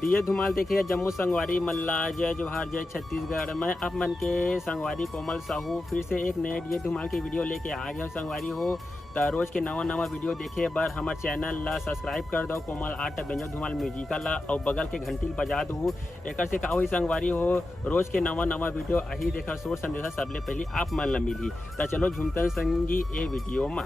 दिए धुमाल देखिए जम्मू संगवारी मल्ला जय जोहार जय छत्तीसगढ़। मैं आप मन के संगवारी कोमल साहू फिर से एक नए दिए धुमाल की वीडियो लेके आ गया संगवारी हो। तो रोज के नवा वीडियो देखे बर हमारे चैनल ला सब्सक्राइब कर दो कोमल आर्ट बेंजो धुमाल म्यूजिकल ला और बगल के घंटी बजा दू। एक से का हुई संगवारी हो रोज के नवा वीडियो अही देखा सोर संदेशा सबले पहले आप मन ला मिली। तो चलो झुमतन संगी ए वीडियो में।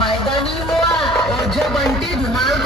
मैदानी हुआ और जब बंटी धुमाल